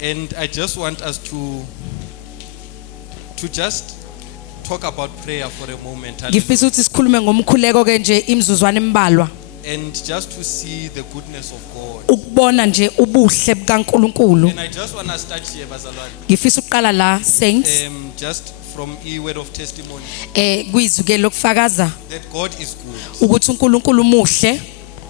And I just want us to just talk about prayer for a moment. Ngifisa ukuthi sikhulume ngomkhuleko ke nje imizuzwana embalwa And just to see the goodness of God. ukubona nje ubuhle bukaNkulunkulu. And I just want to start here, bazalwane. Ngifisa uqala la saints Just from a word of testimony kwizwi ke lokufakaza that God is good. ukuthi uNkulunkulu muhle.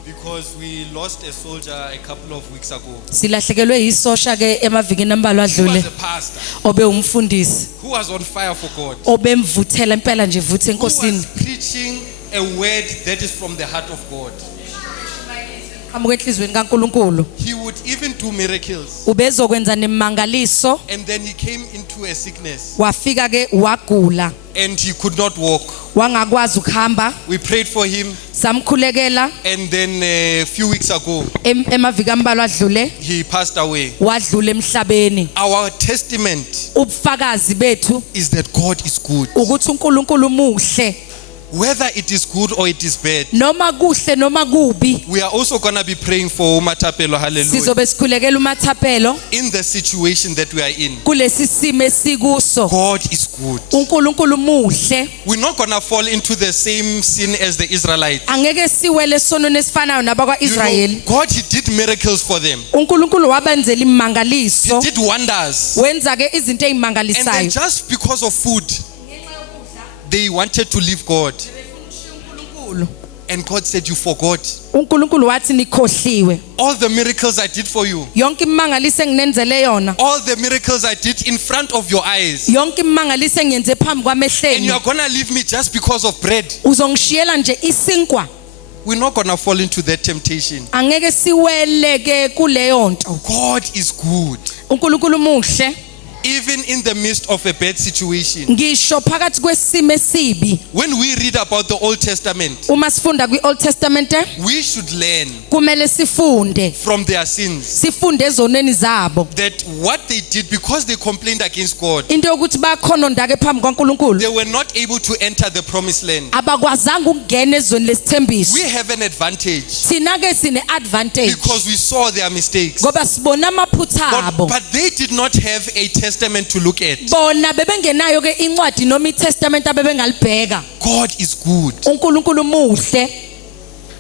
Because we lost a soldier a couple of weeks ago. Silahlekelwe isosha ke emavikini ambalwa Who was adlule a pastor, obe umfundisi who was on fire for God, obemvuthela impela nje vuthe who enkosini. was preaching a word that is from the heart of God. Qamuke enhlizweni kaNkulunkulu. He would even do miracles. Ubezokwenza nemangaliso And then he came into a sickness wafika ke wagula and he could not walk. wangakwazi ukuhamba We prayed for him, samkhulekela and then a few weeks ago emaviki ambalwa adlule he passed away. wadlula emhlabeni. Our testament Ubufakazi bethu is that God is good. ukuthi uNkulunkulu muhle Whether it is good or it is bad, noma kuhle noma kubi. we are also going to be praying for Umatapelo, hallelujah, Sizobe sikhulekela uMathapelo in the situation that we are in. kulesi simo esikuso. God is good. uNkulunkulu muhle. We're not going to fall into the same sin as the Israelites. Angeke siwele esonweni esifanayo nabakwaIsrayeli. God, he did miracles for them. uNkulunkulu wabenzela He imangaliso. did wonders. Wenza ke izinto And then ezimangalisayo. just because of food, they wanted to leave God. And God said, you forgot. uNkulunkulu wathi nikhohliwe. All the miracles I did for you, Yonke imangaliso enginenzele yona. all the miracles I did in front of your eyes, Yonke imangaliso engiyenze phambi and kwamehleni. you are going to leave me just because of bread. Uzongishiyela nje isinkwa. We're not going to fall into that temptation. Angeke siwele ke kuleyo nto. God is good. uNkulunkulu muhle. Even in the midst of a bad situation. Ngisho phakathi kwesimo esibi. When we read about the Old Testament, Uma sifunda kwiOld Testament we should learn kumele sifunde. from their sins. Sifunde ezonweni zabo. That what they did, because they complained against God, Into yokuthi bakhononda ke phambi kwaNkulunkulu. they were not able to enter the promised land. Abakwazanga ukungena ezweni lesithembiso. We have an advantage Thina ke sine advantage. because we saw their mistakes. Ngoba sibona amaphutha abo. But they did not have a testament to look at. Bona bebengenayo ke incwadi noma iTestament abebengalibheka. God is good. uNkulunkulu muhle.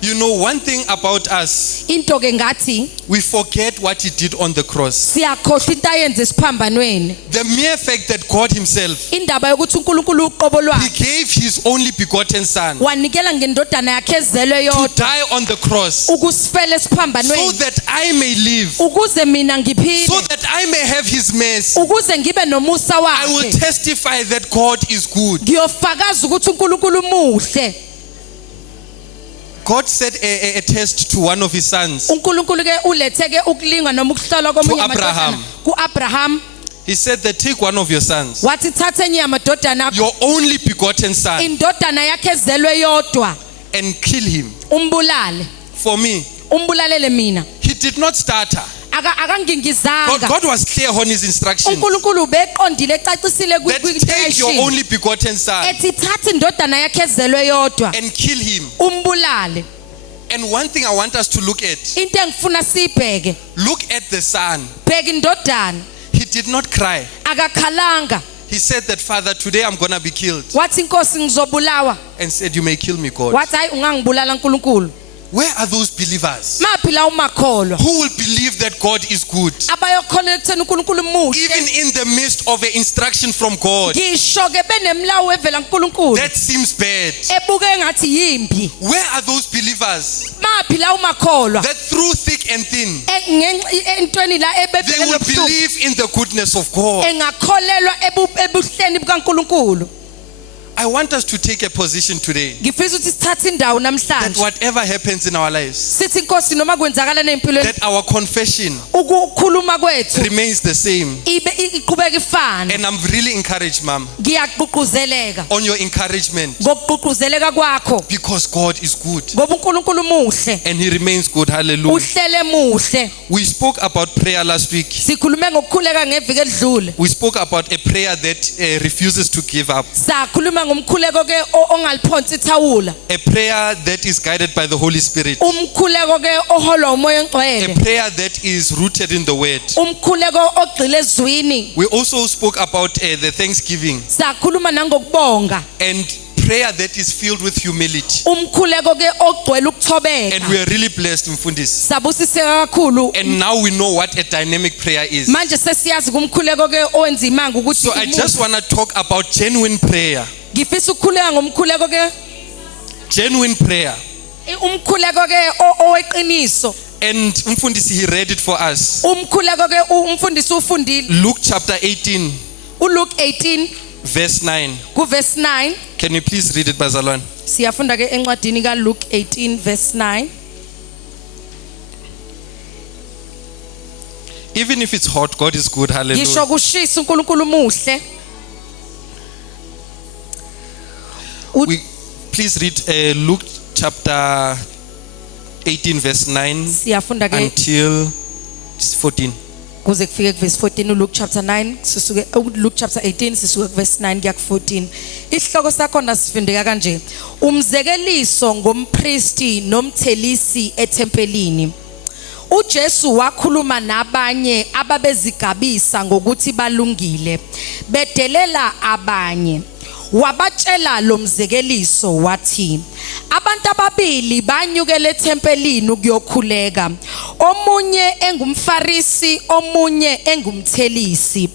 You know, one thing about us, Into ke ngathi we forget what he did on the cross. siyakhohlwa into ayenze esiphambanweni. The mere fact that God himself, Indaba yokuthi uNkulunkulu uqobo he lwakhe gave his only begotten son wanikela ngendodana yakhe ezelwe to yodwa die on the cross ukusifela so esiphambanweni that I may live, ukuze mina ngiphile so that I may have his mercy. ukuze ngibe nomusa I will wakhe. testify that God is good. Ngiyofakaza ukuthi uNkulunkulu muhle. God set a test to one of his sons. uNkulunkulu ke ulethe ke ukulinga noma ukuhlola komunye Abraham. amadodana kuAbraham. He said that take one of your sons, Wathi thatha enye yamadodana akho your only begotten son, indodana yakhe ezelwe yodwa and kill him umbulale. for me. Umbulalele mina. He did not stutter. Akangingizanga. God was clear on his instructions. uNkulunkulu beqondile ecacisile That take your only begotten son ethi thatha indodana yakhe ezelwe yodwa and kill him. umbulale. And one thing I want us to look at, Into engifuna siyibheke, look at the son. bheka indodana. He did not cry. Akakhalanga. He said that, Father, today I'm going to be killed. Wathi inkosi ngizobulawa. And said, you may kill me, God. Wathi hayi ungangibulala uNkulunkulu. Where are those believers Maphi la umakholwa who will believe that God is good? abayokholwa ekutheni uNkulunkulu muhle. Even in the midst of an instruction from God Ngisho ke benemlawo evela kuNkulunkulu that seems bad. ebuke engathi yimpi. Where are those believers Maphi la umakholwa that through thick and thin, entweni la they ebebhekele will ubuhlungu believe in the goodness of God? engakholelwa ebuhleni bukaNkulunkulu. I want us to take a position today Ngifisa ukuthi sithathe indawo that namhlanje. whatever happens in our lives, Sithi inkosi noma kwenzakala nezimpilweni that our confession ukukhuluma kwethu remains the same. ibe iqhubeka ifana. And I'm really encouraged, Mom, Ngiyaqhuquzeleka on your encouragement, ngokuqhuquzeleka kwakho because God is good ngoba uNkulunkulu muhle. and he remains good. Hallelujah. Uhlele muhle. We spoke about prayer last week. Sikhulume ngokukhuleka ngeviki edlule. We spoke about a prayer that refuses to give up. Sakhuluma ngumkhuleko ke ongaliphonsi ithawula. A prayer that is guided by the Holy Spirit. Umkhuleko ke oholwa umoya A ongcwele. prayer that is rooted in the word. Umkhuleko ogxile ezwini. We also spoke about the thanksgiving Sakhuluma nangokubonga. and prayer that is filled with humility. Umkhuleko ke ogcwele ukuthobeka. And we are really blessed, Mfundisi. Sabusiseka kakhulu. And now we know what a dynamic prayer is. Manje sesiyazi kumkhuleko ke owenza imanga ukuthi So I just want to talk about genuine prayer. ngifisa ukukhuleka ngomkhuleko ke Genuine prayer. umkhuleko ke oweqiniso. And Mfundisi, he read it for us. Umkhuleko ke umfundisi ufundile. Luke chapter 18, uLuke 18 verse 9. kuverse 9. Can you please read it, Bazalwan? Siyafunda ke encwadini kaLuke 18 verse 9. Even if it's hot, God is good. Hallelujah. Ngisho kushisa uNkulunkulu muhle. Please read Luke chapter 18, verse 9 Siyafunda ke until 14. kuze kufike kuverse 14 uLuke chapter 9 sisuke uLuke chapter 18 sisuke kuverse 9 kuya ku14. Isihloko sakho nasifundeka kanje. Umzekeliso ngompristi nomthelisi ethempelini. uJesu wakhuluma nabanye ababezigabisa ngokuthi balungile bedelela abanye. Wabatshela lo mzekeliso wathi abantu ababili banyukele ethempelini ukuyokhuleka, omunye engumfarisi omunye engumthelisi.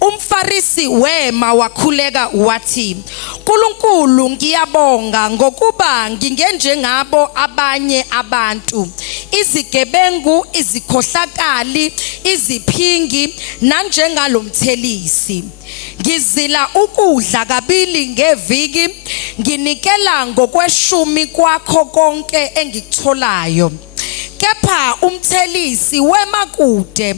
Umfarisi wema wakhuleka wathi, "Nkulunkulu, ngiyabonga ngokuba ngingenjengabo abanye abantu, izigebengu, izikhohlakali, iziphingi, nanjengalomthelisi. Ngizila ukudla kabili ngeviki, nginikela ngokweshumi kwakho konke engikutholayo." Kepha umthelisi wema kude,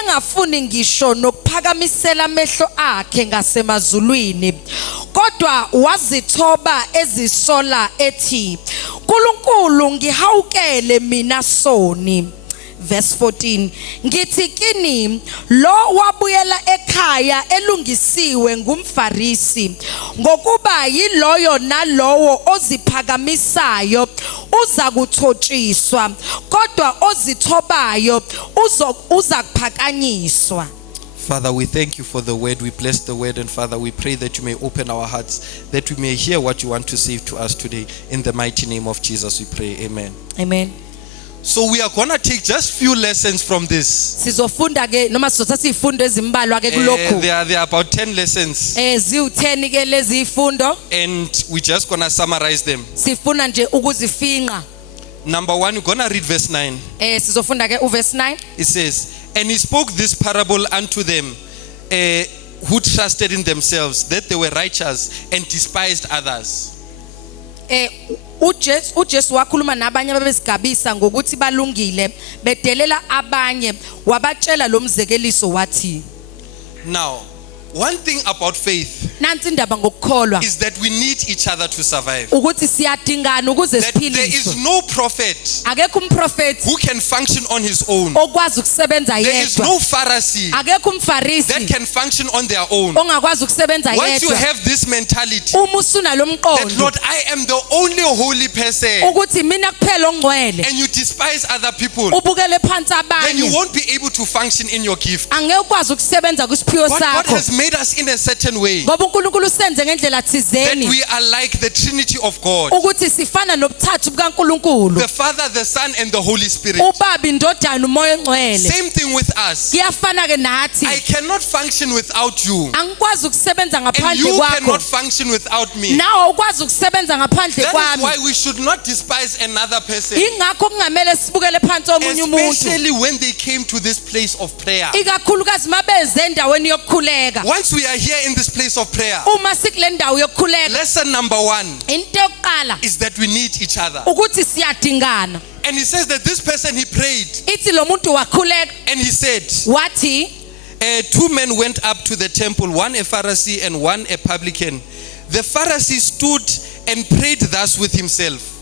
engafuni ngisho nokuphakamisela amehlo akhe ngasemazulwini, kodwa wazithoba ezisola ethi, "Nkulunkulu, ngihawukele mina soni." Verse 14. Ngithi kini, lo wabuyela ekhaya elungisiwe ngumfarisi, ngokuba yiloyo nalowo oziphakamisayo uza kuthotshiswa, kodwa ozithobayo uza kuphakanyiswa. Father, we thank you for the word. We bless the word, and Father, we pray that you may open our hearts, that we may hear what you want to say to us today. In the mighty name of Jesus, we pray. Amen. Amen. So we are going to take just few lessons from this. Sizofunda ke noma sizothatha izifundo ezimbalwa ke kulokhu. There are about 10 lessons, Ziwu10 ke lezi ifundo. and we're just going to summarize them. Sifuna nje ukuzifinqa. Number 1, we're going to read verse 9. Sizofunda ke uverse 9. It says, "And he spoke this parable unto them who trusted in themselves that they were righteous and despised others." uJesu wakhuluma nabanye ababezigabisa ngokuthi balungile bedelela abanye, wabatshela lo mzekeliso wathi. Now, one thing about faith Nansi indaba ngokukholwa is that we need each other to survive. ukuthi siyadingana ukuze That there is siphiliswe. no prophet Akekho umprofeti who can function on his own. okwazi ukusebenza There is yedwa. no Pharisee Akekho that umfarisi can function on their own. ongakwazi ukusebenza Once you yedwa. have this mentality Uma usunalo that, mqondo Lord, I am the only holy person, ukuthi mina kuphela ongcwele, and you despise other people, ubukele phansi then you abanye, won't be able to function in your gift. angeke ukwazi ukusebenza kusiphiwo God sakho. has made us in a certain way Ngoba uNkulunkulu senze ngendlela that thizeni we are like the Trinity of God, ukuthi sifana nobuthathu bukaNkulunkulu, the Father, the Son, and the Holy Spirit. ubaba, indodana, umoya ongcwele. Same thing with us. Kuyafana ke nathi. I cannot function without you, Angikwazi ukusebenza and ngaphandle you kwakho. cannot function without me. Nawe ukwazi ukusebenza ngaphandle That is kwami. why we should not despise another person, Ingakho kungamele sibukele phansi omunye umuntu. especially when they came to this place of prayer. Ikakhulukazi mabeze endaweni yokukhuleka. Once we are here in this place of prayer, Uma sikule ndawo yokukhuleka, lesson number 1 into yokuqala is that we need each other. ukuthi siyadingana. And he says that this person, he prayed, Ithi lo muntu wakhuleka and he said, wathi, 2 men went up to the temple, one a Pharisee and one a publican. The Pharisee stood and prayed thus with himself.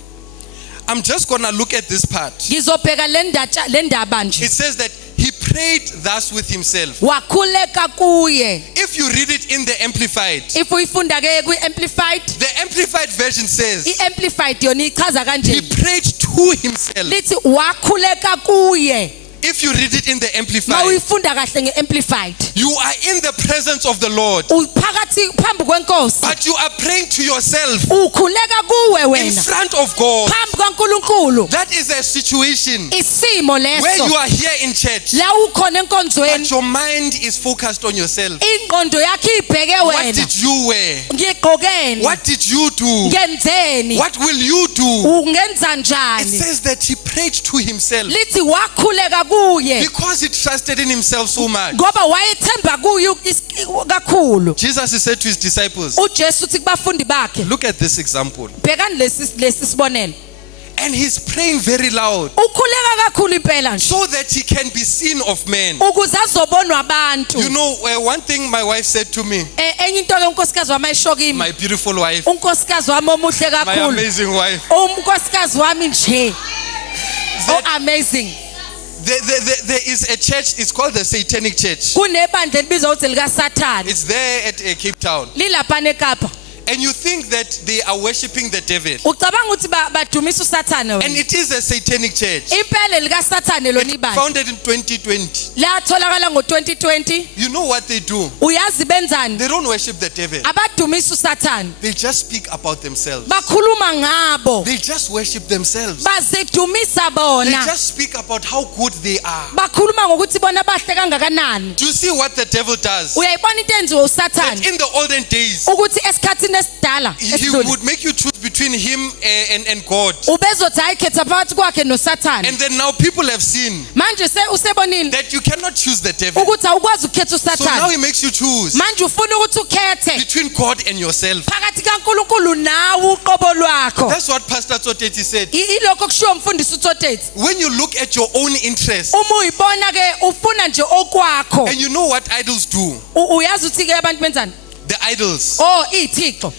I'm just going to look at this part. ngizobheka le ndaba nje. It says that he prayed thus with himself. wakhuleka kuye. If you read it in the Amplified, If uyifunda ke kwi-amplified, the Amplified version says i-amplified yona ichaza he kanje. prayed to himself. Lithi wakhuleka kuye. If you read it in the Ma Amplified, uyifunda kahle nge-amplified. you are in the presence of the Lord, Uphakathi phambi kwenkosi. but you are praying to yourself Ukhuleka kuwe in wena. front of God. Phambi kwaNkulunkulu. That is a situation Isimo where you leso. are here in church, La ukhona enkonzweni. but your mind is focused on yourself. Ingqondo yakhe ibheke What wena. did you wear? Ngigqokeni. What did you do? Ngenzeni? What will you do? Ungenza It njani? says that he prayed to himself Lithi wakhuleka kuye. because he trusted in himself so much. Ngoba wayethemba kuye kakhulu. Jesus said to his disciples, uJesu uthi kubafundi bakhe, look at this example. bhekani lesi sibonelo. And he's praying very loud Ukhuleka kakhulu impela nje. so that he can be seen of men. Ukuze azobonwa abantu. You know, one thing my wife said to me, Enye into ke unkosikazi wami ayisho kimi. my beautiful wife, Unkosikazi wami omuhle my kakhulu. amazing wife, Unkosikazi wami nje. Oh that amazing. there is a church, it's called the Satanic Church. Kunebandla elibizwa ukuthi lika Satan. It's there at Cape Town. Lilapha eKapa. And you think that they are worshiping the devil. Ucabanga ukuthi badumisa uSathane And wena. it is a Satanic church. Impela lika Satan lona ibandla. Founded in 2020. Latholakala ngo2020. You know what they do? Uyazi benzani? They don't worship the devil. Abadumisa uSathane. They just speak about themselves. Bakhuluma ngabo. They just worship themselves. Bazidumisa They bona. just speak about how good they are. Bakhuluma ngokuthi bona bahle kangakanani. Do you see what the devil does? Uyayibona into enziwe That uSathane in the olden days, ukuthi esikhathini esidala he esidlule would make you choose between him and God. ubezothi ayikhetha phakathi kwakhe noSathane. And then now people have seen Manje usebonile that you cannot choose the devil. ukuthi awukwazi ukukhetha So now uSathane. he makes you choose Manje ufuna ukuthi ukhethe between God and yourself. phakathi kaNkulunkulu nawe uqobo lwakho. That's what Pastor Tsoteti said. Ilokho kushiwo umfundisi uTsoteti. When you look at your own interest, Uma uyibona ke ufuna nje okwakho. and you know what idols do, Uyazi ukuthi ke abantu benzani? the idols, Oh ithixo.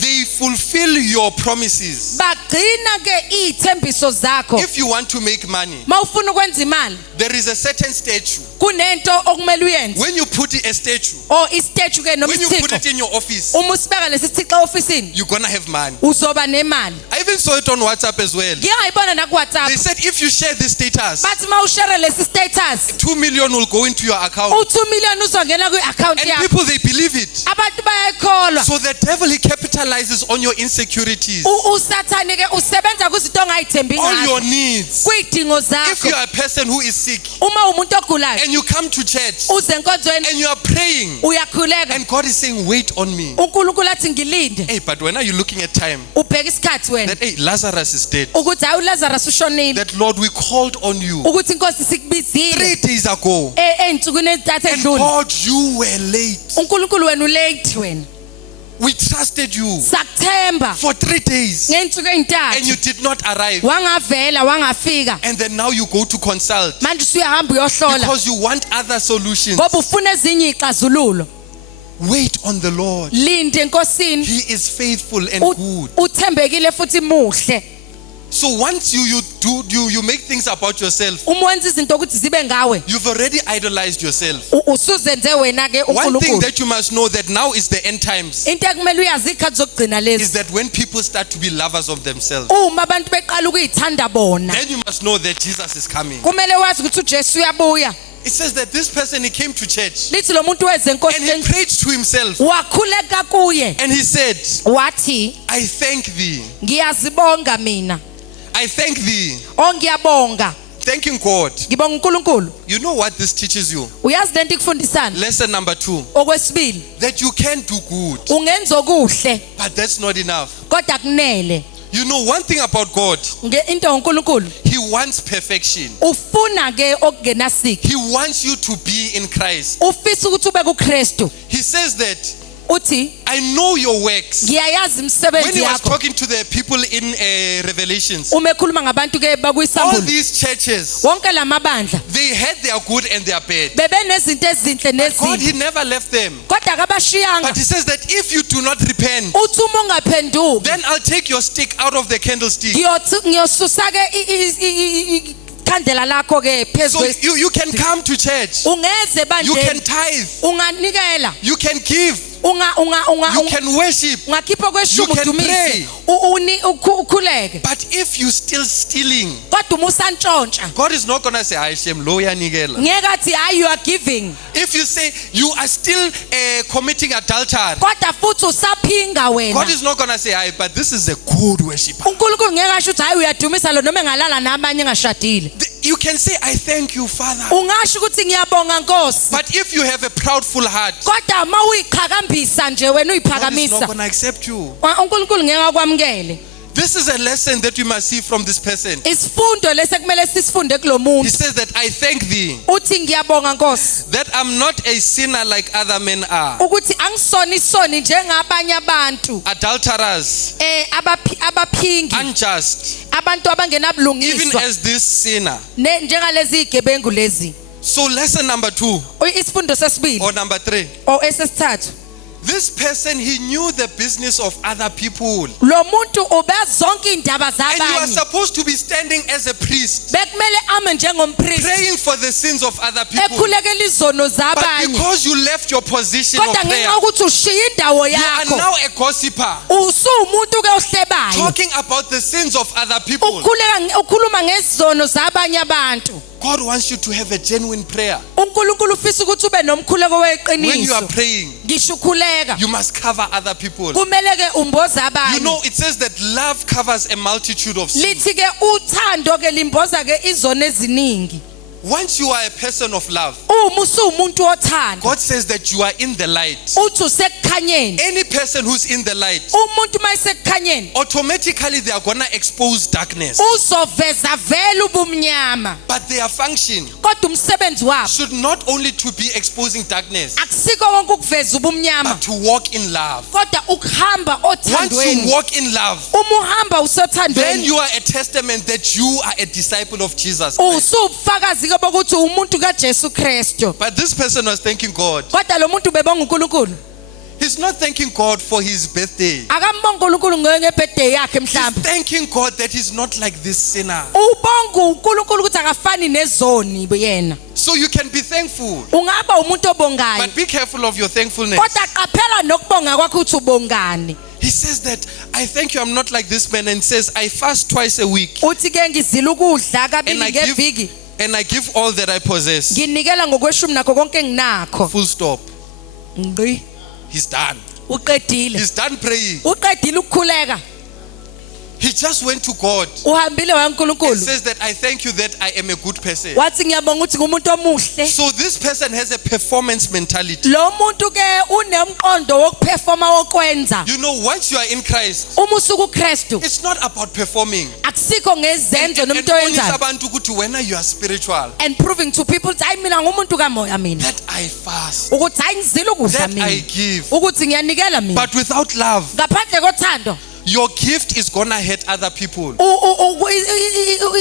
they fulfill your promises. Bagcina ke izithembiso zakho. If you want to make money, Mawufuna ukwenza imali, there is a certain statue. kunento okumele uyenze. When you put a statue, Oh istatue ke noma when you put it isithixo. in your office, Uma usibeka lesi sithixo officeini, you're gonna have money. uzoba nemali. I even saw it on WhatsApp as well. Ngike ngayibona na kuWhatsApp. They said if you share this status, Bathi mawushare lesi status, 2 million will go into your account. u2 million uzongena kwi-account And yakho. people, they believe it. Abantu bayakholwa. So the devil, he capitalizes on your insecurities, uSathane ke usebenza kuzinto ongayithembi all your ngazo. needs. Kuyidingo If zakho. you are a person who is sick Uma umuntu ogulayo and you come to church uze enkonzweni and you are praying uyakhuleka. and God is saying, wait on me. uNkulunkulu athi ngilinde. Hey, but when are you looking at time? Ubheka isikhathi wena. That, hey, Lazarus is dead. Ukuthi hayi uLazarus ushonile. That, Lord, we called on you Ukuthi inkosi 3 sikubizile. days ago. Ey'nsukwini ezintathu And edlule. God, you were late. uNkulunkulu wena ulate wena. We trusted you Sakuthemba for 3 days ngey'nsuku and ey'ntathu. you did not arrive. Wangavela wangafika. And then now you go to consult Manje usuyahamba uyohlola. because you want other solutions. Ngoba ufuna ezinye iy'xazululo. Wait on the Lord. Linde enkosini. He is faithful and good. Uthembekile futhi muhle. So once you make things about yourself, Uma wenza izinto ukuthi zibe ngawe, you've already idolized yourself. usuzenze wena ke One thing uNkulunkulu. that you must know that now is the end times, Into ekumele uyazi ikhathi zokugcina is lezi. that when people start to be lovers of themselves, Uma abantu beqala ukuyithanda bona, then you must know that Jesus is coming. kumele wazi ukuthi uJesu uyabuya. It says that this person, he came to church Lithi lo muntu weze and he enkosini prayed to himself wakhuleka kuye. and he said, Wathi I thank thee. ngiyazibonga mina. I thank thee. Ngiyabonga. Thanking God. Ngibonga uNkulunkulu. You know what this teaches you? Uyazi lento ikufundisana. Lesson number 2, Okwesibili, that you can do good, ungenza okuhle but that's not enough. kodwa kunele. You know one thing about God, Into uNkulunkulu he wants perfection. ufuna ke okungenasiki. He wants you to be in Christ. Ufisa ukuthi ube kuKristu. He says that, Uthi I know your works. ngiyayazi When imisebenzi he was yakho. talking to the people in Revelations, Uma ekhuluma ngabantu ke all bakwisambulo. these churches, Wonke lamabandla they had their good and their bad. bebenezinto ezinhle God, he nezimbi. never left them. Kodwa kabashiyanga. But he says that if you do not repent, Uthi uma ungaphenduki, then I'll take your stick out of the candlestick ngiyosusa ke ikhandela lakho ke So phezulu you can come to church. ungeze You can bandleni tithe. unganikela You can give. unga You can worship. ungakhipha kweshumi You can udumise pray. ukhuleke But if you still stealing, kodwa umusantshontsha God is not going to say, I shame lo yanikela. ngeke athi hayi you are giving If you say you are still committing adultery, kodwa futhi usaphinga wena God is not going to say, "Aye, but this is a good worshiper." uNkulunkulu ngeke asho ukuthi hayi uyadumisa lo noma engalala nabanye engashadile You can say, "I thank you, Father." ungasho ukuthi ngiyabonga Nkosi But if you have a proudful heart, kodwa mawuyiqhakambisa nje wena God is not uyiphakamisa going to accept you. uNkulunkulu ngeke akwamukele This is a lesson that we must see from this person. isifundo lesekumele sisifunde He kulomuntu says that I thank thee uthi ngiyabonga Nkosi that I'm not a sinner like other men are. ukuthi angisoni isoni njengabanye abantu Adulterers, abaphingi unjust, abantu even abangenabulungiswa as this sinner. njengalezi igebengu lezi So lesson number 2 isifundo sesibili or number 3. esesithathu This person, he knew the business of other people. lo muntu ubezonke indaba And you are zabanye supposed to be standing as a priest, bekumele ame njengompriest praying for the sins of other people. ekhulekela izono But zabanye because you left your position of kodwa prayer, ngenxa yokuthi ushiya indawo you are yakho now a gossiper, usuwumuntu ke ohlebayo talking about the sins of other people. ukhuluma ngezizono zabanye abantu God wants you to have a genuine prayer. uNkulunkulu ufisa ukuthi ube nomkhuleko When you are weqiniso praying, ngisho ukhuleka you must cover other people. kumele ke umboza You abanye know, it says that love covers a multitude of sins. lithi ke uthando ke limboza ke izono eziningi Once you are a person of love, uma usumuntu othanda God says that you are in the light. uthi usekukhanyeni Any person who's in the light, umuntu mayesekukhanyeni automatically they are going to expose darkness. uzoveza vela ubumnyama But their function kodwa umsebenzi wabo should not only to be exposing darkness, akusiko konke ukuveza ubumnyama but to walk in love. kodwa ukuhamba Once you othandweni walk in love, uma uhamba then usothandweni you are a testament that you are a disciple of Jesus Christ. usubufakazi ke bokuthi umuntu kaJesu Kristu But this person was thanking God. kodwa lo muntu bebonga uNkulunkulu He's not thanking God for his birthday. akambonga uNkulunkulu ngebirthday yakhe He's mhlawumbe thanking God that he's not like this sinner. ubonga uNkulunkulu ukuthi akafani nezoni yena So you can be thankful, ungaba umuntu obongayo but be careful of your thankfulness. kodwa qaphela nokubonga kwakho ukuthi ubongani He says that, I thank you, I'm not like this man, and says, I fast twice a week, uthi ke ngizila ukudla and I kabili ngeviki give all that I possess. nginikela ngokweshumi nakho konke enginakho Full stop. ngqi He's done. uqedile He's done praying. uqedile ukukhuleka He just went to God uhambile and waNkulunkulu says that I thank you that I am a good person. wathi ngiyabonga ukuthi ngumuntu omuhle So this person has a performance mentality. lo muntu ke unemqondo wokuperforma wokwenza You know, once you are in Christ, uma usuku uKristu it's not about performing. akusikho ngezenzo And nomuntu only owenzayo abantu ukuthi wena you are spiritual, and proving to people ukuthi hayi mina ngumuntu kamoya mina that I fast, ukuthi hayi ngizila ukudla that mina I give. ukuthi ngiyanikela mina But without love, ngaphandle kothando your gift is gonna hurt other people.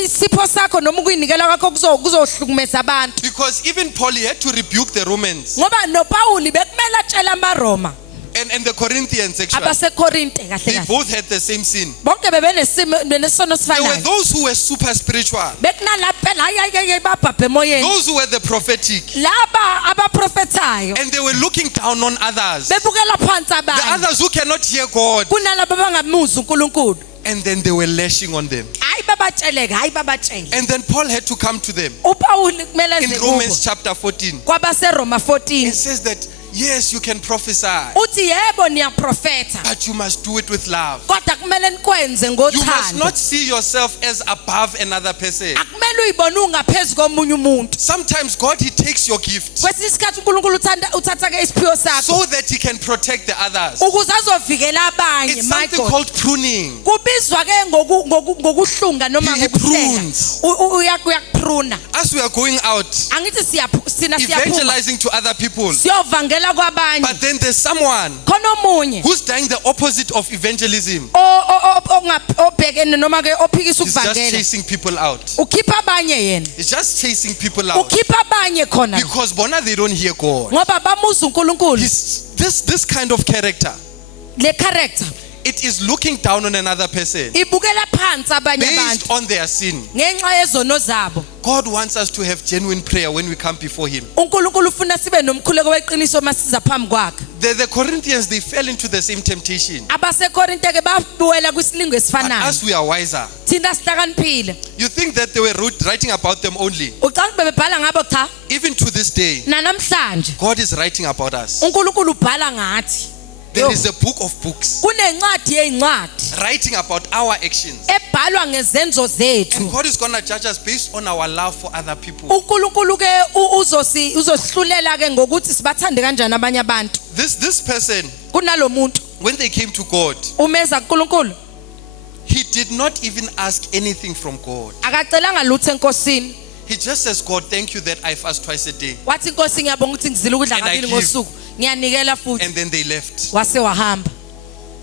isipho sakho noma ukuyinikela kwakho kuzohlukumeza abantu Because even Paul, he had to rebuke the Romans ngoba noPawuli bekumele atshela amaRoma and the Corinthians actually. abaseKorinte kahle They kahle both had the same sin. bonke bebenesono There were sifanayo those who were super spiritual, bekunalapha hayi babhabhe emoyeni those who were the prophetic, laba abaprofethayo and they were looking down on others. bebukela phansi The abanye others who cannot hear God, kunalabo bangamuzi uNkulunkulu and then they were lashing on them. hayi babatsheleke hayi babatshele And then Paul had to come to them. uPawuli kumele In eze Romans kubo chapter 14, kwabaseRoma it 14 says that, yes, you can prophesy, uthi yebo niyaprofetha but you must do it with love. kodwa kumele nikwenze You must ngothando not see yourself as above another person. akumele uyibone ungaphezulu komunye umuntu Sometimes God, he takes your gift kwesinye isikhathi uNkulunkulu uthatha ke isiphiwo sakho so that he can protect the others. ukuze azovikela abanye It's my something God called pruning. kubizwa ke ngokuhlunga noma He ngokuhlenga prunes. uyakupruna As we are going out, angithi sina siyaphuma evangelizing to other people, siyovangela kwabanye but then there's someone khona omunye who's doing the opposite of evangelism. obhekene noma ke ophikisa He's just ukuvangela chasing people out. ukhipha abanye yena He's just chasing people out ukhipha abanye khona because bona they don't hear God. ngoba bamuza uNkulunkulu This kind of character, le character it is looking down on another person ibukela phansi abanye based abantu on their sin. ngenxa yezono zabo. God wants us to have genuine prayer when we come before Him. uNkulunkulu ufuna sibe nomkhuleko weqiniso masiza phambi kwakhe. The Corinthians, they fell into the same temptation. abasekorinte ke babuwela kwisilingo But esifanayo. as we are wiser, thina sihlakaniphile. you think that they were writing about them only. ucanga bebebhala ngabo cha? Even to this day, nanamhlanje God is writing about us. uNkulunkulu ubhala ngathi. There is a book of books kunencwadi yezincwadi writing about our actions. ebhalwa ngezenzo And zethu. God is going to judge us based on our love for other people. uNkulunkulu ke uzosihlulela ke ngokuthi sibathande kanjani abanye abantu. This person, kunalomuntu when they came to God, umeza kuNkulunkulu he did not even ask anything from God. akacelanga lutho enkosini. He just says, God, thank you that I fast twice a day. wathi inkosi ngiyabonga ukuthi ngizile ukudla And I kabili give. ngosuku ngiyanikela futhi. And then they left. wase wahamba.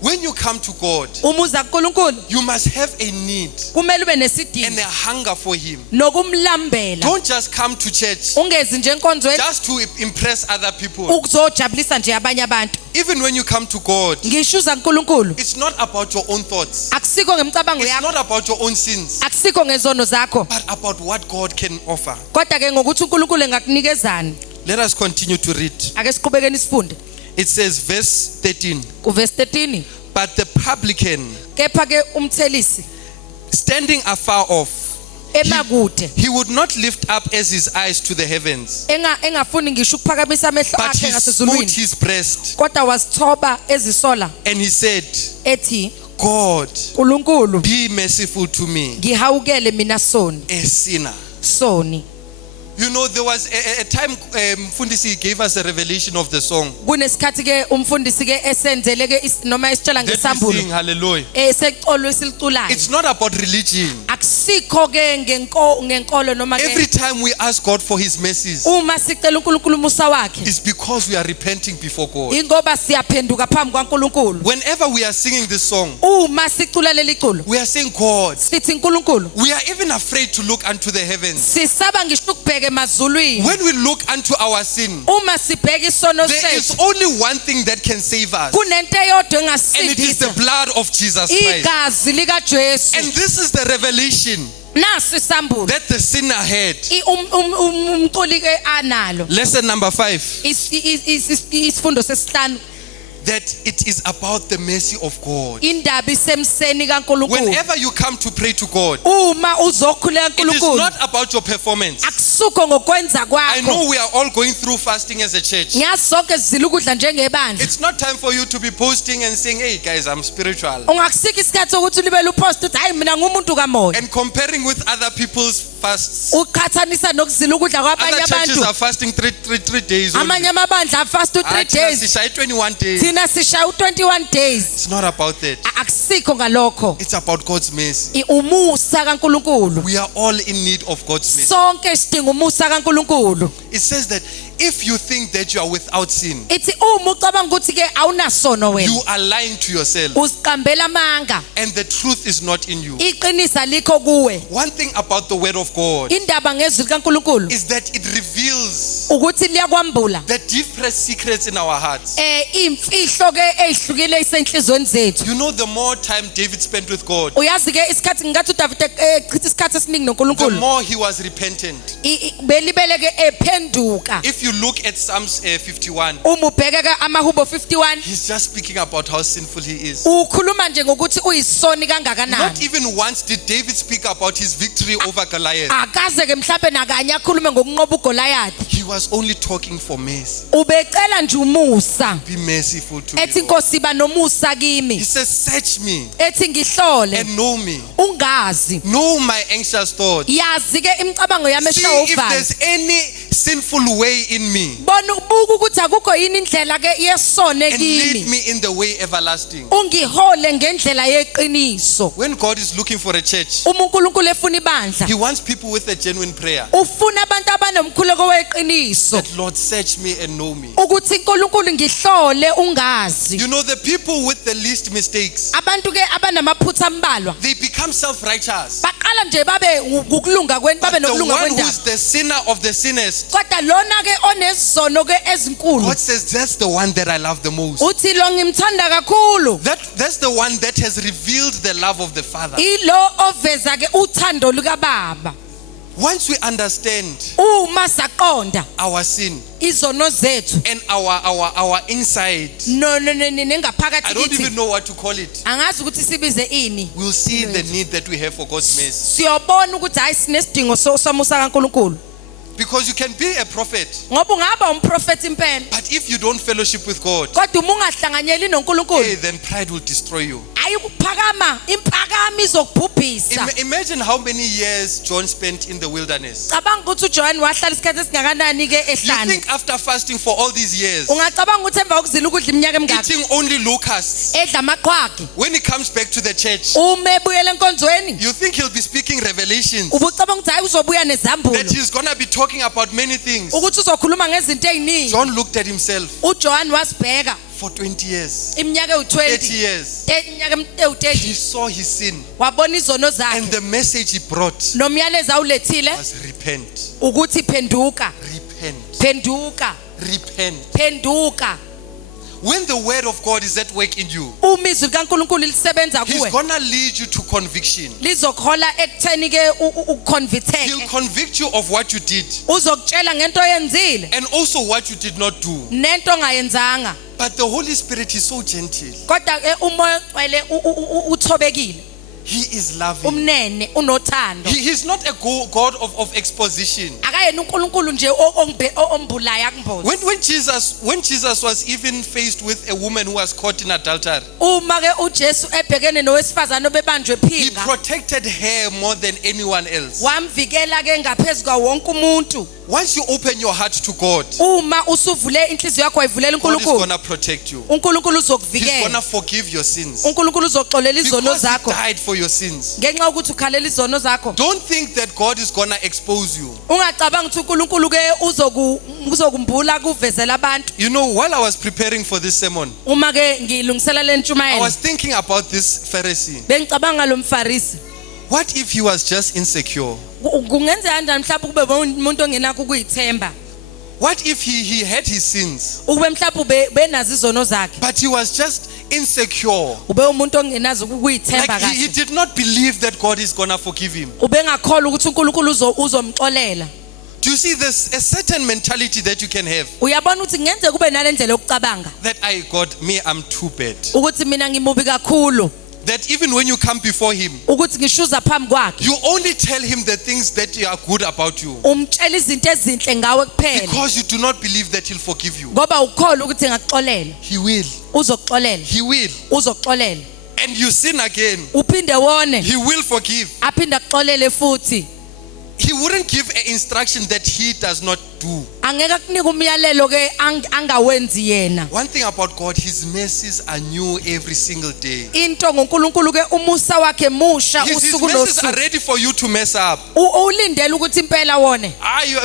When you come to God, umuza kuNkulunkulu you must have a need kumele ube and nesidingo a hunger for Him. nokumlambela. Don't just come to church ungezi nje enkonzweni just to impress other people. ukuzojabulisa nje abanye abantu. Even when you come to God, ngishuza kuNkulunkulu it's not about your own thoughts. akusiko ngemicabango It's yakho, not about your own sins, akusiko ngezono zakho, but about what God can offer. kodwa ke ngokuthi uNkulunkulu engakunikezani. Let us continue to read. ake siqhubekeni sifunde It says, verse 13, kuverse 13. but the publican, kepha ke umthelisi standing afar off, emakude he would not lift up as his eyes to the heavens, engafuni ngisho ukuphakamisa amehlo but akhe he smote ngasezulwini, his breast, kodwa wasithoba ezisola and he said, ethi God, uNkulunkulu be merciful to me, ngihawukele mina soni a sinner. soni. You know, there was a time Fundisi gave us a revelation of the song kunesikhathi ke umfundisi ke esenzele ke noma esitshela that we ngesambulo sing, hallelujah. esecolo esiliculayo. It's not about religion. akusikho ke ngenkolo noma Every ke time we ask God for His mercies, uma sicela uNkulunkulu umusa wakhe it's because we are repenting before God. ingoba siyaphenduka phambi kwaNkulunkulu. Whenever we are singing this song, uma sicula leli culo we are saying, God, sithi uNkulunkulu we are even afraid to look unto the heavens. sisaba ngisho ukubheka emazulwini. When we look unto our sin, uma sibheka isono there is sethu only one thing that can save us, kunento eyodwa and it is the engasindisa, blood of Jesus Christ. igazi likaJesu. And this is the revelation naso isambulo that the sinner had. umculi ke analo. Lesson number 5, isifundo sesihlanu that it is about the mercy of God. indaba isemseni kaNkulunkulu. Whenever you come to pray to God, uma uzokhuleka it is kuNkulunkulu not about your performance. akusuko ngokwenza I kwakho. know we are all going through fasting as a church. ngiyazonke sizila ukudla njengebandla. It's not time for you to be posting and saying, hey guys, I'm spiritual, ungakusika isikhathi sokuthi libe lupost uthi hayi mina ngumuntu kamoya. and comparing with other people's fasts. uqhathanisa nokuzila ukudla kwabanye Other churches abantu. are fasting three days only. amanye amabandla fast u 3 Ah, thina days. sishaya 21 days. thina sishaya u21 days. It's not about that. akusikho ngalokho. It's about God's mercy. umusa kaNkulunkulu. We are all in need of God's mercy. sonke sidinga umusa kaNkulunkulu. It says that if you think that you are without sin, ithi uma ucabanga ukuthi ke awunasono wena you are lying to yourself, uziqambela amanga, and the truth is not in you. iqinisa likho kuwe. One thing about the word of God indaba ngezwi likaNkulunkulu is that it reveals ukuthi liyakwambula the deepest secrets in our hearts. imfihlo ke ezihlukile isenhlizweni zethu. You know, the more time David spent with God, uyazi ke isikhathi ngathi uDavide chitha isikhathi esiningi the noNkulunkulu more he was repentant. belibele ke ephenduka. If you look at Psalms 51, uma ubheka ke amahubo 51 he's just speaking about how sinful he is. ukhuluma nje ngokuthi uyisoni Not kangakanani. even once did David speak about his victory over Goliath. akaze ke mhlawumbe nakanye akhulume ngokunqoba uGoliath. He was only talking for mercy. ubecela nje umusa, Be merciful to me, ethi Lord. Nkosi ba nomusa He kimi, says, search me ethi ngihlole and know me. ungazi, Know my anxious thoughts. yazi ke imicabango yami See if eshawuvalo. there's any sinful way in me, bona ubuka ukuthi akukho yini indlela ke yesone and lead kimi, me in the way everlasting. ungihole ngendlela yeqiniso. When God is looking for a church, uma uNkulunkulu efuna ibandla He wants people with a genuine prayer. ufuna abantu abanomkhuleko weqiniso, That Lord, search me and know me. ukuthi uNkulunkulu ngihlole ungazi. You know, the people with the least mistakes, abantu ke abanamaphutha ambalwa they become self-righteous. baqala nje babe ukulunga babe But the nokulunga one kwendaba. who's the sinner of the sinners, kodwa lona ke onezono ke ezinkulu God says, that's the one that I love the most. uthi lo ngimthanda kakhulu That's the one that has revealed the love of the Father. ilo oveza ke uthando luka baba. Once we understand Uma saqonda our sin izono zethu and our inside, no I nengaphakathi don't even kithi know what to call it, angazi ukuthi sibize ini we'll see the need that we have for God's mercy. siyobona ukuthi hayi sinesidingo somusa kaNkulunkulu Because you can be a prophet, ngoba ungaba umprofeti impela but if you don't fellowship with God, kodwa uma ungahlanganyeli noNkulunkulu then pride will destroy you. ayiphakama impakami izokubhubhisa. Imagine how many years John spent in the wilderness. Cabanga ukuthi uJohn wahlala isikhathi esingakanani ke You ehlane. think after fasting for all these years, Ungacabanga ukuthi emva kokuzila ukudla iminyaka emingaki eating only locusts, edla amaqhwagi when he comes back to the church, uma ebuyela enkonzweni you think he'll be speaking revelations, ubucabanga ukuthi hayi uzobuya that nezambulo he's going to be talking about many things. ukuthi uzokhuluma ngezinto eziningi. John looked at himself uJohn wasibheka for 20 years, iminyaka 30 ewu20 years. iminyaka He ewu30 saw his sin, wabona izono and zakhe the message he brought nomyalezo awulethile was repent, ukuthi phenduka repent, phenduka repent. phenduka. When the word of God is at work in you, Uma izwi likaNkulunkulu lisebenza he's kuwe going to lead you to conviction. lizokhola ekutheni ke He'll uconvicteke convict you of what you did uzokutshela ngento oyenzile and also what you did not do. nento ongayenzanga But the Holy Spirit is so gentle. kodwa ke umoya ogcwele uthobekile He is loving. umnene unothando He's not a God of exposition. akayena uNkulunkulu nje ombulaya akumboze. When Jesus was even faced with a woman who was caught in adultery, Uma ke uJesu ebhekene nowesifazane obebanjwe he phinga protected her more than anyone else. wamvikela ke ngaphezulu kwawonke umuntu. Once you open your heart to God, Uma usuvule inhliziyo yakho wayivulela God is uNkulunkulu going to protect you. uNkulunkulu He's going uzokuvikela to forgive your sins. uNkulunkulu uzoxolela izono Because he zakho died for your sins. ngenxa ukuthi ukhalela izono zakho. Don't think that God is going to expose you. Ungacabanga ukuthi uNkulunkulu ke uzokumbula kuvezela abantu. You know, while I was preparing for this sermon, Uma ke ngilungisela I lentshumayelo was thinking about this Pharisee. bengicabanga lo mfarisi What if he was just insecure? kungenzeka kanjani mhlawumbe kube umuntu ongenakho ukuyithemba What if he had his sins, ukube mhlawumbe benazo izono zakhe but he was just insecure? ube umuntu ongenazo ukuyithemba Like he kahle did not believe that God is going to forgive him. ubengakholwa ukuthi uNkulunkulu uzomxolela. Do you see there's a certain mentality that you can have Uyabona ukuthi ngenzeka kube nalendlela yokucabanga that God, I'm too bad. ukuthi mina ngimubi kakhulu That even when you come before him, ukuthi ngishuza phambi kwakhe you only tell him the things that are good about you umtshela izinto ezinhle ngawe kuphela because you do not believe that he'll forgive you. ngoba ukholwa ukuthi ngakuxolela He will. uzokuxolela He will. uzokuxolela And you sin again, uphinde wone he will forgive. aphinde akuxolele futhi. He wouldn't give an instruction that he does not do. Angeke akunika umyalelo ke angawenzi yena. One thing about God, his mercies are new every single day. Into ngoNkulunkulu ke umusa wakhe musha His usuku mercies are nosuku. ready for you to mess up. Ulindele ukuthi impela wone.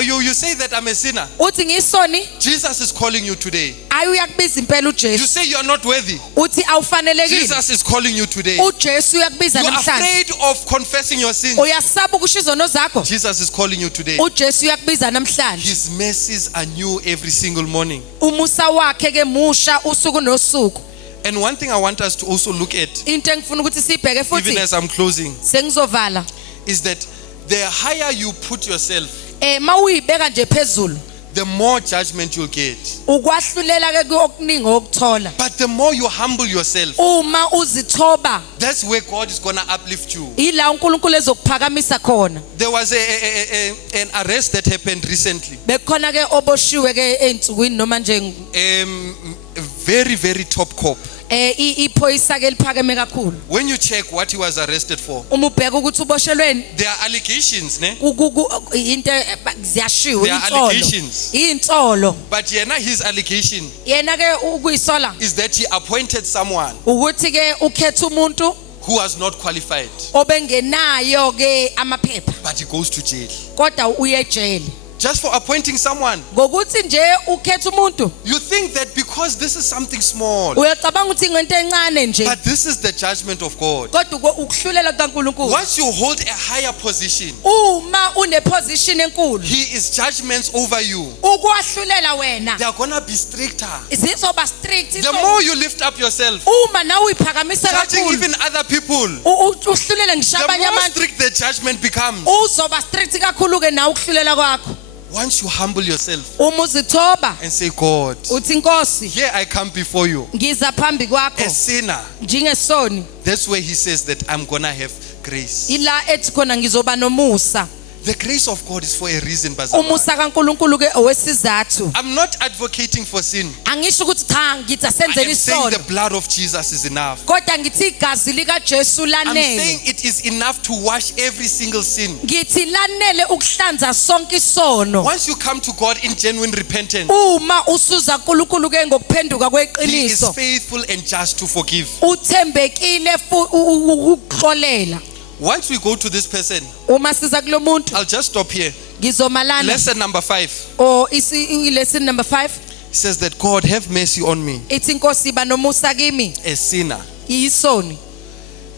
You say that I'm a sinner. Uthi ngisoni Jesus is calling you today. ayi uyakubiza impela You uJesu. say you are not worthy. Uthi awufanelekile. Jesus is calling you today. uJesu uyakubiza You are namhlanje. afraid of confessing your sins. Uyasaba ukusho izono zakho. Jesus is calling you today. uJesu uyakubiza namhlanje. His mercies are new every single morning. Umusa wakhe ke musha usuku nosuku. And one thing I want us to also look at, Into engifuna ukuthi sibheke even futhi as I'm closing, sengizovala. is that the higher you put yourself, Mawuyibeka nje phezulu the more judgment you'll get. ukwahlulela ke okuningi okuthola. But the more you humble yourself, Uma uzithoba that's where God is going to uplift you. ila uNkulunkulu ezokuphakamisa khona. There was an arrest that happened recently. Bekhona ke oboshiwe ke einsukwini noma nje A very, very top cop. iphoyisa ke liphakeme kakhulu. When you check what he was arrested for, Uma ubheka ukuthi uboshelweni there are allegations, ne? into ziyashiwe There are allegations. insolo. But his allegation Yena ke ukuyisola is that he appointed someone ukuthi ke ukhetha umuntu who was not qualified, obengenayo ke amaphepha but he goes to jail. kodwa uye ejele. just for appointing someone. ngokuthi nje ukhetha umuntu You think that because this is something small, uyacabanga ukuthi ngento encane nje but this is the judgment of God. kodwa ukuhlulela kaNkulunkulu Once you hold a higher position, uma une position enkulu He is judgments over you. ukwahlulela wena They are gonna be stricter. zizoba strict The more you lift up yourself, uma nawe uyiphakamisa judging kakhulu even other people, uhlulele ngisho the abanye more abantu strict the judgment becomes. uzoba strict kakhulu ke nawe ukuhlulela kwakho Once you humble yourself uma uzithoba and say, God, uthi Nkosi here I come before you, ngiza phambi a kwakho sinner. njengesoni That's where He says that I'm gonna have grace. ila ethi khona ngizoba nomusa The grace of God is for a reason, Bazalwane. umusa kaNkulunkulu ke owesizathu I'm not advocating for sin. angisho ukuthi cha ngithi I asenzeni am saying isono the blood of Jesus is enough. kodwa ngithi igazi lika Jesu I'm lanele saying it is enough to wash every single sin. ngithi lanele ukuhlanza sonke isono Once you come to God in genuine repentance, uma usuza kuNkulunkulu ke ngokuphenduka He is kweqiniso faithful and just to forgive. uthembekile ukuxolela Once we go to this person, uma siza kulomuntu I'll just stop here. ngizomalana Lesson number 5 o lesson number 5 says that God have mercy on me, ithi Nkosi ba nomusa kimi a sinner. iyisoni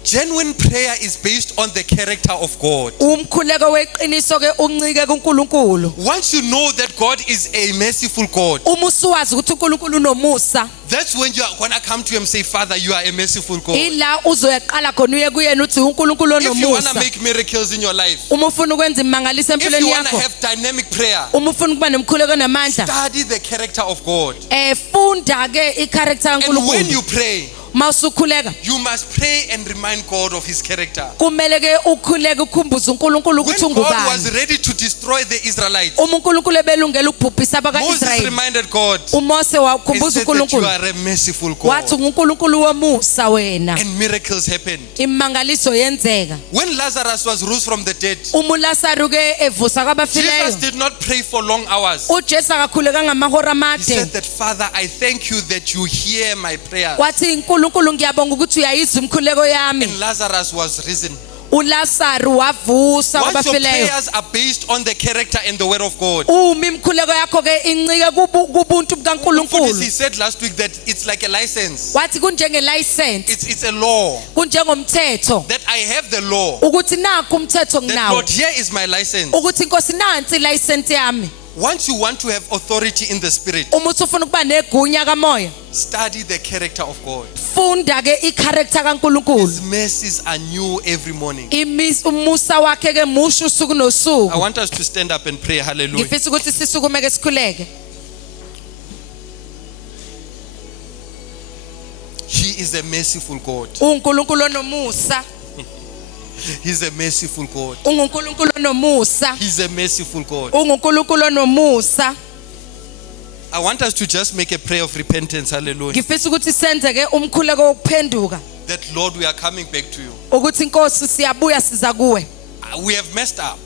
Genuine prayer is based on the character of God. umkhuleko weqiniso ke uncike kuNkulunkulu Once you know that God is a merciful God, uma usuwazi ukuthi uNkulunkulu unomusa that's when you are going to come to Him and say, Father, you are a merciful God. ila uzoyaqala khona uye kuyena uthi uNkulunkulu If you want to onomusa make miracles in your life, uma ufuna ukwenza imangaliso if you empilweni want to yakho have dynamic prayer, uma ufuna ukuba nomkhuleko namandla study the character of God. funda ke icharacter And when kaNkulunkulu you pray, mawusukhuleka you must pray and remind God of His character. kumele ke ukhuleke ukhumbuze uNkulunkulu When ukuthi God ungubani was ready to destroy the Israelites, uma uNkulunkulu ebelungela ukubhubhisa Moses abakaIsrayeli reminded God uMose and wakhumbuza said that you uNkulunkulu are a merciful wathi God. uNkulunkulu womusa wena And miracles happened. imangaliso yenzeka When Lazarus was rose from the dead, uma uLasaro ke evusa Jesus kwabafileyo did not pray for long hours. uJesu akakhuleka ngamahora He amade said that, Father, I thank you that you hear my prayers. wathi uNkulunkulu ngiyabonga ukuthi uyayizwa umkhuleko yami And Lazarus was risen. uLasaro wavusa Once your kwabafileyo prayers are based on the character and the word of God. uma imkhuleko yakho ke incike kubuntu He bukaNkulunkulu said last week that it's like a license. wathi kunjenge license It's a law. kunjengomthetho That I have the law. ukuthi nakho umthetho That nginawo Lord, here is my license. ukuthi Nkosi nansi license yami Once you want to have authority in the spirit, uma uthi ufuna ukuba negunya kamoya study the character of God. funda ke icharacter kaNkulunkulu His mercies are new every morning. umusa wakhe ke musho usuku I nosuku want us to stand up and pray. Hallelujah. ngifisa ukuthi sisukume ke sikhuleke He is a merciful God. uNkulunkulu onomusa He's a merciful God. unguNkulunkulu onomusa He's a merciful God. unguNkulunkulu onomusa I want us to just make a prayer of repentance. Hallelujah. ngifisa ukuthi senze ke umkhuleko wokuphenduka That Lord, we are coming back to you. ukuthi Nkosi siyabuya siza kuwe We have messed up.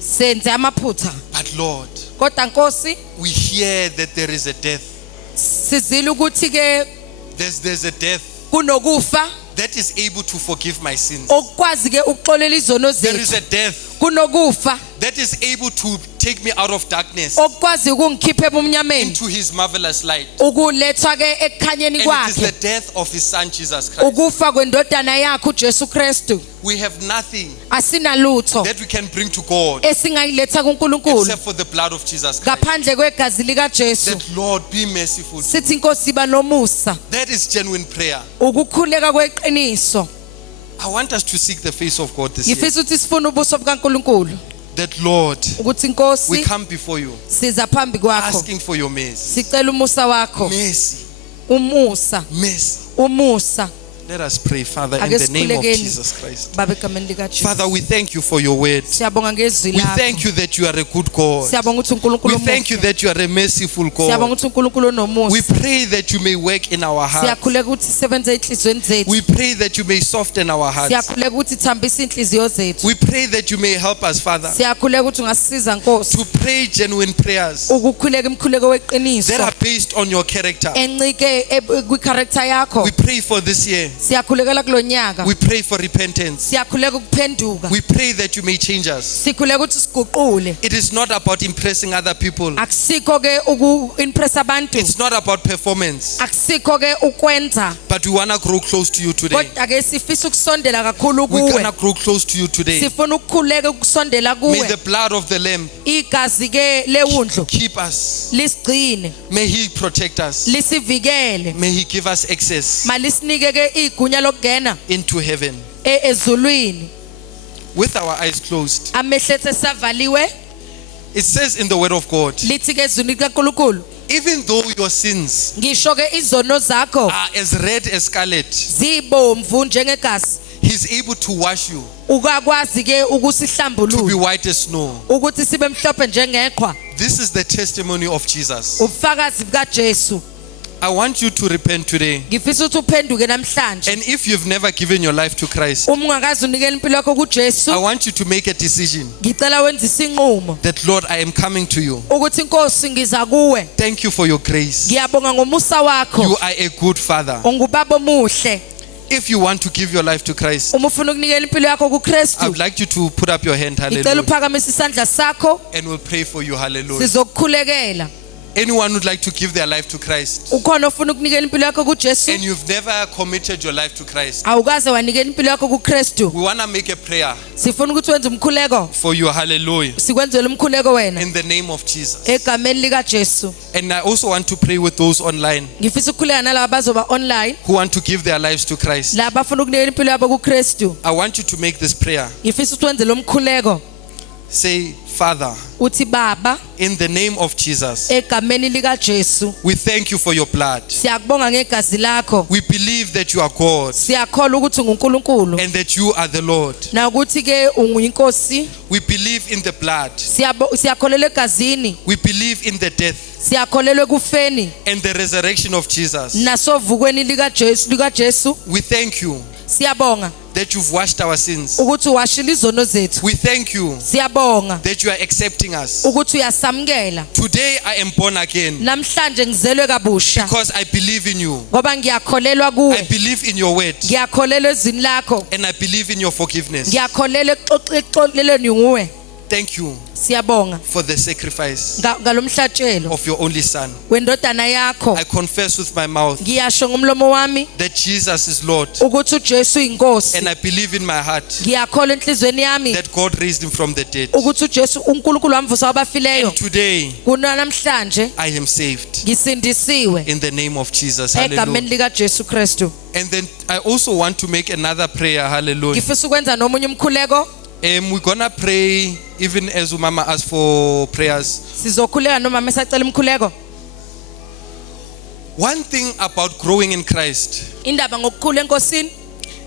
senze amaphutha But Lord, kodwa Nkosi we hear that there is a death. sizile ukuthi ke There's a death kunokufa that is able to forgive my sins. okwazi ke ukuxolela izono There is zethu a death kunokufa that is able to take me out of darkness okwazi ukungikhipha ebumnyameni into His marvelous light. ukulethwa ke ekukhanyeni And it is the kwakhe death of His Son, Jesus Christ. ukufa kwendodana yakhe uJesu Kristu We have nothing asinalutho that we can bring to God esingayiletha kuNkulunkulu except for the blood of Jesus Christ. ngaphandle kwegazi lika Jesu That Lord, be merciful. sithi Nkosi ba nomusa That is genuine prayer. ukukhuleka kweqiniso I want us to seek the face of God this year. ngifisa ukuthi sifune ubuso bukaNkulunkulu That Lord, ukuthi we Nkosi come before you siza phambi kwakho asking for your mercy. sicela umusa wakho Mercy. umusa Mercy. umusa Let us pray, Father, in ake the name of sikhulekeni Jesus Christ. baba egameni lika Jesu Father, we thank you for your word. siyabonga ngezwi We lakho thank you that you are a good God. siyabonga ukuthi uNkulunkulu We thank you omuhle that you are a merciful siyabonga God. ukuthi uNkulunkulu We onomusa pray that you may work in our hearts. siyakhuleka ukuthi sisebenze enhlizweni zethu We pray that you may soften our hearts. siyakhuleka ukuthi thambisa inhliziyo zethu We pray that you may help us, Father, siyakhuleka ukuthi ungasisiza Nkosi to pray genuine prayers ukukhuleka imkhuleko that weqiniso are based on your character. encike kwicharacter yakho We pray for this year siyakhulekela kulonyaka We pray for repentance. siyakhuleka ukuphenduka We pray that you may change us. sikhuleka ukuthi siguqule It is not about impressing other people. akusikho ke uku-impress abantu It's not about performance. akusikho ke ukwenza But we want to grow close to you today. kodwa ke sifisa ukusondela kakhulu We kuwe want to grow close to you today. sifuna ukukhuleka ukusondela May kuwe the blood of the Lamb igazi ke lewundlu keep us. lisigcine May He protect us. lisivikele May He give us access malisinike ke igunya lokungena into heaven. ezulwini With our eyes closed. amehlethe savaliwe It says in the Word of God, lithi ke ezulwini kaNkulunkulu even though your sins ngisho ke izono zakho are as red as scarlet, zibomvu njengegazi He's able to wash you ukakwazi ke to be ukusihlambulula white as snow. ukuthi sibe mhlophe njengeqhwa This is the testimony of Jesus. ubufakazi bukaJesu I want you to repent today. ngifisa ukuthi uphenduke namhlanje And if you've never given your life to Christ, uma ungakazi unikela impilo yakho I kuJesu want you to make a decision ngicela wenze isinqumo that, Lord, I am coming to you. ukuthi inkosi ngiza kuwe Thank you for your grace. ngiyabonga ngomusa You wakho are a good Father. ungubaba omuhle If you want to give your life to Christ, uma ufuna ukunikela impilo yakho I kuKristu would like you to put up your hand. ngicela Hallelujah. uphakamise isandla sakho And we'll pray for you. Hallelujah. sizokukhulekela Anyone would like to give their life to Christ ukhona ofuna ukunikela impilo yakho kuJesu and you've never committed your life to Christ, awukaze wanikela impilo yakho kuKristu we want to make a prayer sifuna ukuthi wenze umkhuleko for you. Hallelujah. sikwenzele umkhuleko wena In the name of Jesus. egameni likaJesu And I also want to pray with those online ngifisa ukukhuleka nalabo bazoba online who want to give their lives to Christ. laba bafuna ukunikela impilo yabo kuKristu I want you to make this prayer. ngifisa ukuthi wenze lo mkhuleko Say, Father, uthi baba in the name of Jesus, egameni likaJesu we thank you for your blood. siyakubonga ngegazi lakho We believe that you are God siyakholwa ukuthi unguNkulunkulu and that you are the Lord. na ukuthi ke unguyinkosi We believe in the blood. siyakholelwa egazini We believe in the death siyakholelwa ekufeni and the resurrection of Jesus. nasovukweni likaJesu We thank you siyabonga that you've washed our sins. ukuthi washila izono zethu We thank you siyabonga that you are accepting us. ukuthi uyasamukela Today I am born again namhlanje ngizelwe kabusha because I believe in you. ngoba ngiyakholelwa I kuwe believe in your word ngiyakholelwa ezwini lakho and I believe in your forgiveness. ngiyakholelwa exolelweni nguwe Thank you siyabonga for the sacrifice ngalomhlatshelo of your only son. wendodana yakho I confess with my mouth ngiyasho ngomlomo wami that Jesus is Lord, ukuthi uJesu inkosi and I believe in my heart ngiyakholwa enhlizweni yami that God raised him from the dead. ukuthi uJesu uNkulunkulu wamvusa kwabafileyo And today kunamhlanje I am saved ngisindisiwe in the name of Jesus. egameni Hallelujah. likaJesu Kristu And then I also want to make another prayer. Hallelujah. ngifisa ukwenza nomunye umkhuleko We're gonna pray even as Umama asks for prayers. sizokhuleka noma mesacela umkhuleko One thing about growing in Christ, indaba ngokukhula enkosini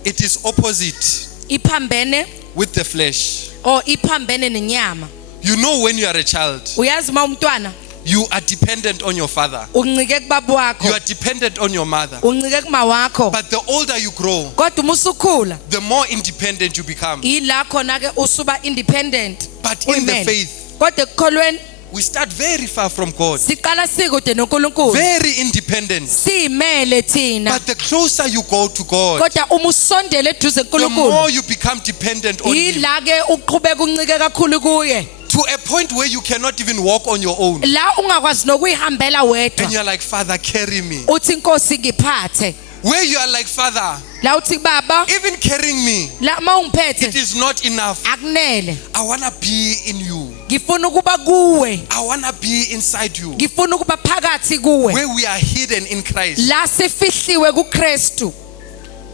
it is opposite iphambene with the flesh. or iphambene nenyama You know, when you are a child, uyazi uma umntwana you are dependent on your father. uncike kubaba You wakho are dependent on your mother. uncike kuma wakho But the older you grow, kodwa uma usukhula the more independent you become. ila khona ke usuba independent But in the uyimele. faith, kodwa ekukholweni we start very far from God, siqala sikude noNkulunkulu very independent. siyimele thina But the closer you go to God, kodwa uma usondele eduze the more kuNkulunkulu you become dependent on Him, yila ke uqhubeka uncike kakhulu kuye to a point where you cannot even walk on your own. la ungakwazi nokuyihambela And wedwa you're like, Father, carry me. uthi inkosi ngiphathe Where you are like, Father, la uthi baba even carrying me, la uma it ungiphethe is not enough. akunele I want to be in you. ngifuna ukuba kuwe I want to be inside you. ngifuna ukuba phakathi kuwe Where we are hidden in Christ. la sifihliwe kuKristu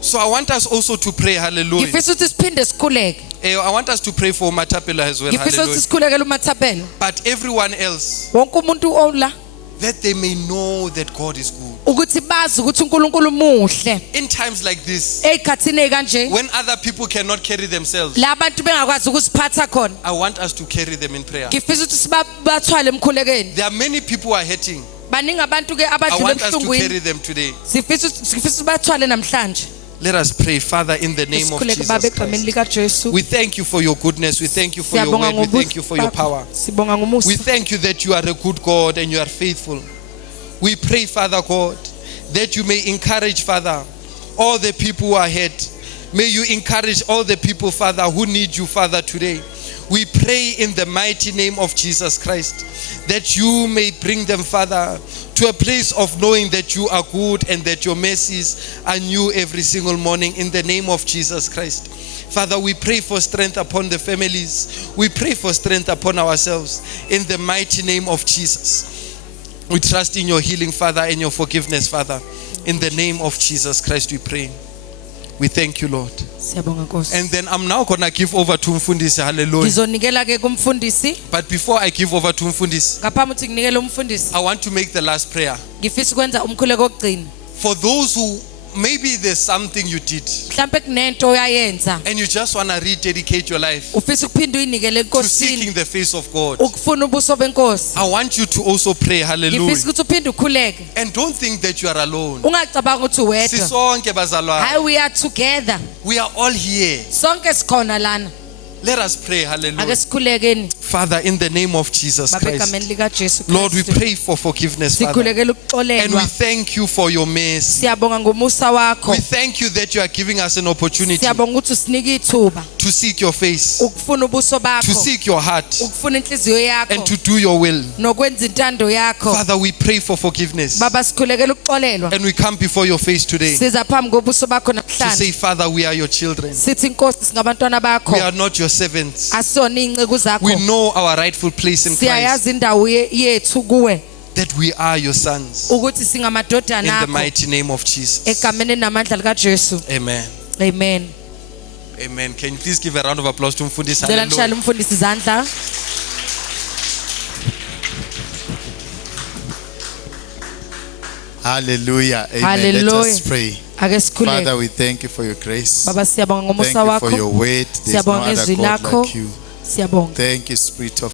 So I want us also to pray. Hallelujah. ngifisa ukuthi siphinde sikhuleke I want us to pray for Matapela as well. ngifisa ukuthi Hallelujah. sikhulekele uMathapela But everyone else, wonke umuntu ola that they may know that God is good. ukuthi bazi ukuthi uNkulunkulu muhle In times like this, ezikhathini ezikanje when other people cannot carry themselves, la bantu bengakwazi ukusiphatha khona I want us to carry them in prayer. ngifisa ukuthi sibathwale emkhulekeni There are many people who are hurting. baningi abantu ke I abadlule want us to emhlungwini carry them today. sifisa sibathwale namhlanje Let us pray, Father, in the name of sikhuleke baba Jesus egameni Christ. likaJesu We thank you for your goodness. We thank you for your siyabonga word. We thank you for your ngobuso power. sibonga ngomusa We thank you that you are a good God and you are faithful. We pray, Father God, that you may encourage, Father, all the people who are hurt. May you encourage all the people, Father, who need you, Father, today. We pray in the mighty name of Jesus Christ that you may bring them, Father, to a place of knowing that you are good and that your mercies are new every single morning in the name of Jesus Christ. Father, we pray for strength upon the families. We pray for strength upon ourselves in the mighty name of Jesus. We trust in your healing, Father, and your forgiveness, Father. In the name of Jesus Christ, we pray. We thank you, Lord. And then I'm now going to give over to Mfundisi. Hallelujah. Ngizonikela-ke kumfundisi. But before I give over to Mfundisi, Ngaphambi ukuthi nginikele umfundisi, I want to make the last prayer. ngifisa ukwenza umkhuleko wokugcina. For those who, maybe there's something you did Mhlambe kunento oyayenza, and you just want to rededicate your life ufisa ukuphinda uyinikele to enkosini, seeking the face of God. ukufuna ubuso benkosi. I want you to also pray. Hallelujah. Ngifisa ukuthi uphinde ukhuleke. And don't think that you are alone. Ungacabanga ukuthi uwedwa. Sisonke bazalwane. Hayi, we are together. We are all here. Sonke sikhona lana. Let us pray. Ake Hallelujah. sikhulekeni. Father, in the name of Jesus Baba Christ, egameni lika Jesu Lord, we Kristu. pray for forgiveness, Father. Sikhulekela And we ukuxolelwa. thank you for your mercy. Siyabonga ngomusa wakho. We thank you that you are giving us an opportunity Siyabonga ukuthi usinike ithuba to seek your face, ukufuna ubuso to bakho, seek your heart, ukufuna inhliziyo and yakho to do your will. nokwenza intando yakho. Father, we pray for forgiveness. Baba sikhulekela ukuxolelwa. And we come before your face today Siza phambi kobuso bakho to say, namhlanje. Father, we are your children. Sithi Nkosi singabantwana bakho. We are not your servants. Asona inceku zakho. We know our rightful place in Christ, Siyayazi indawo yethu kuwe that we are your sons. ukuthi singamadodana In the akho mighty name of Jesus. egameni namandla lika Jesu. Amen. Amen. Amen. Can you please give a round of applause to Mfundisi? Ngicela Hallelujah. nishayele umfundisi izandla. Hallelujah. Amen. Hallelujah. Let us pray. Ake sikhuleke. Father, we thank you for your grace. Baba siyabonga Thank ngomusa you for wakho. your word. There's no Siyabonga other ngezwi God lakho. like you. Siyabonga. Thank you, Spirit of